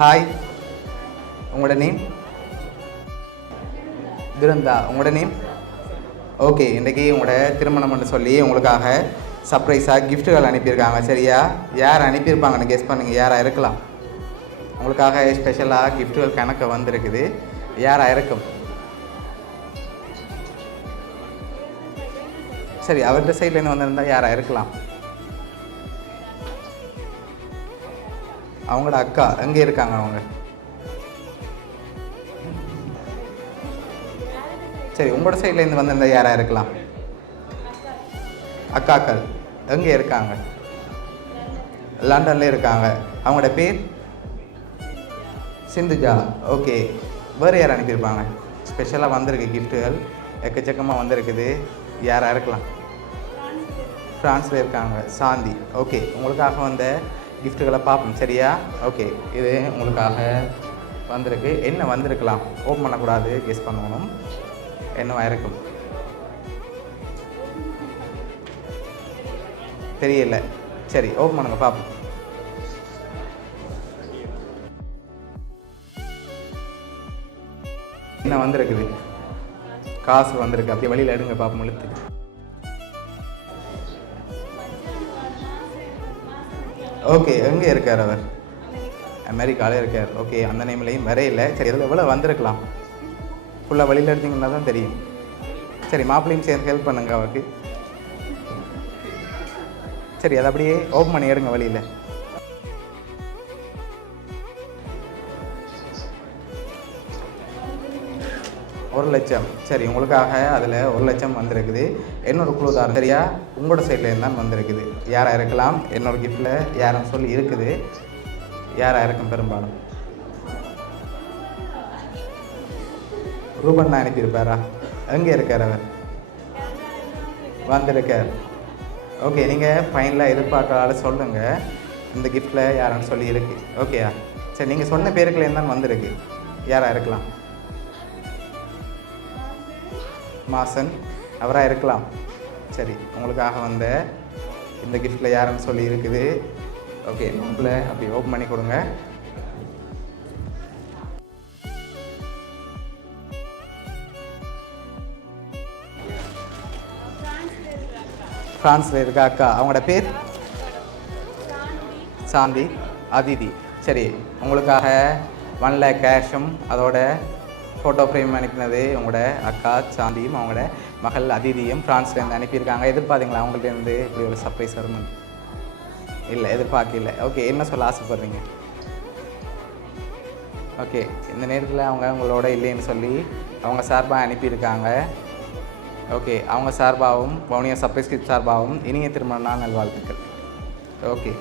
Hi, உங்களோட name? திருந்தா. உங்களோட name? Okay, இன்றைக்கி உங்களோட திருமணம்னு சொல்லி உங்களுக்காக சர்ப்ரைஸாக கிஃப்ட்டுகள் அனுப்பியிருக்காங்க. சரியா? யார் அனுப்பியிருப்பாங்கன்னு கெஸ் பண்ணுங்கள். யாராக இருக்கலாம்? உங்களுக்காக ஸ்பெஷலாக கிஃப்ட்டுகள் கணக்கு வந்திருக்குது. யாராக இருக்கும்? சரி, அவர்கிட்ட சைட்லேருந்து வந்திருந்தால் யாராக இருக்கலாம்? அவங்களோட அக்கா. எங்கே இருக்காங்க அவங்க? சரி, உங்களோட சைட்லேருந்து வந்திருந்தா யாராக இருக்கலாம்? அக்காக்கள் எங்கே இருக்காங்க? லண்டனில் இருக்காங்க. அவங்களோட பேர்? சிந்துஜா. ஓகே, வேறு யார் அனுப்பியிருப்பாங்க? ஸ்பெஷலாக வந்திருக்கு கிஃப்ட்டுகள் எக்கச்சக்கமாக வந்திருக்குது. யாராக இருக்கலாம்? ஃப்ரான்ஸில் இருக்காங்க. சாந்தி. ஓகே, உங்களுக்காக வந்த கிஃப்ட்டுகளை பார்ப்போம். சரியா? ஓகே, இது உங்களுக்காக வந்திருக்கு. என்ன வந்திருக்கலாம்? ஓப்பன் பண்ணக்கூடாது, கெஸ் பண்ணணும். என்னவா இருக்கும்? தெரியல. சரி, ஓப்பன் பண்ணுங்க பார்ப்போம். என்ன வந்திருக்குது? காசு வந்திருக்கு. அப்படியே வழியில் எடுங்க பார்ப்போம். இழுத்து. ஓகே, எங்கே இருக்கார் அவர்? அமெரிக்காவில் இருக்கார். ஓகே, அந்த நேம்லையும் வரையில்லை. சரி, இதில் எவ்வளோ வந்திருக்கலாம்? ஃபுல்லாக வழியில் எடுத்தீங்கன்னா தான் தெரியும். சரி, மாப்பிள்ளையும் சேர்ந்து ஹெல்ப் பண்ணுங்க அவருக்கு. சரி, அதை அப்படியே ஓப்பன் பண்ணி எடுங்க வழியில். ₹1,00,000. சரி, உங்களுக்காக அதில் ₹1,00,000 வந்திருக்குது. என்னோடய குழு தான். சரியா? உங்களோட சைட்லேருந்து தான் வந்திருக்குது. யாராக இருக்கலாம்? என்னோட கிஃப்டில் யாரும் சொல்லி இருக்குது. யாராக இருக்கும்? பெரும்பாலும் ரூபன் தான் அனுப்பியிருப்பாரா? எங்கே இருக்கார் அவர்? வந்திருக்கார். ஓகே, நீங்கள் ஃபைனலாக எதிர்பார்க்கறால சொல்லுங்கள். இந்த கிஃப்டில் யாருன்னு சொல்லி இருக்கு. ஓகேயா? சரி, நீங்கள் சொன்ன பேருக்குலேருந்து தான் வந்திருக்கு. யாராக இருக்கலாம்? மாசன். அவராக இருக்கலாம். சரி, உங்களுக்காக வந்த இந்த கிஃப்டில் யாருன்னு சொல்லி இருக்குது. ஓகே, உங்களை அப்படி ஓப்பன் பண்ணி கொடுங்க. ஃப்ரான்ஸில் இருக்க அக்கா. அவங்களோட பேர்? சாந்தி. அதிதி. சரி, உங்களுக்காக 1,00,000 கேஷும் அதோட ஃபோட்டோ ஃப்ரேம் அனுப்பினது உங்களோட அக்கா சாந்தியும் அவங்களோட மகள் அதிதியும் ஃப்ரான்ஸ்லேருந்து அனுப்பியிருக்காங்க. எதிர்பார்த்தீங்களா அவங்கள்ட்டேருந்து இப்படி ஒரு சர்ப்ரைஸ் வரும்னு? இல்லை, எதிர்பார்க்கல. ஓகே, என்ன சொல்ல ஆசைப்பட்றீங்க? ஓகே, இந்த நேரத்தில் அவங்க உங்களோட இல்லைன்னு சொல்லி அவங்க சார்பாக அனுப்பியிருக்காங்க. ஓகே, அவங்க சார்பாகவும் வவுனியா சர்ப்ரைஸ் கிஃப்ட் சார்பாகவும் இனிய திருமண நாள் நல்வாழ்த்துக்கள். ஓகே.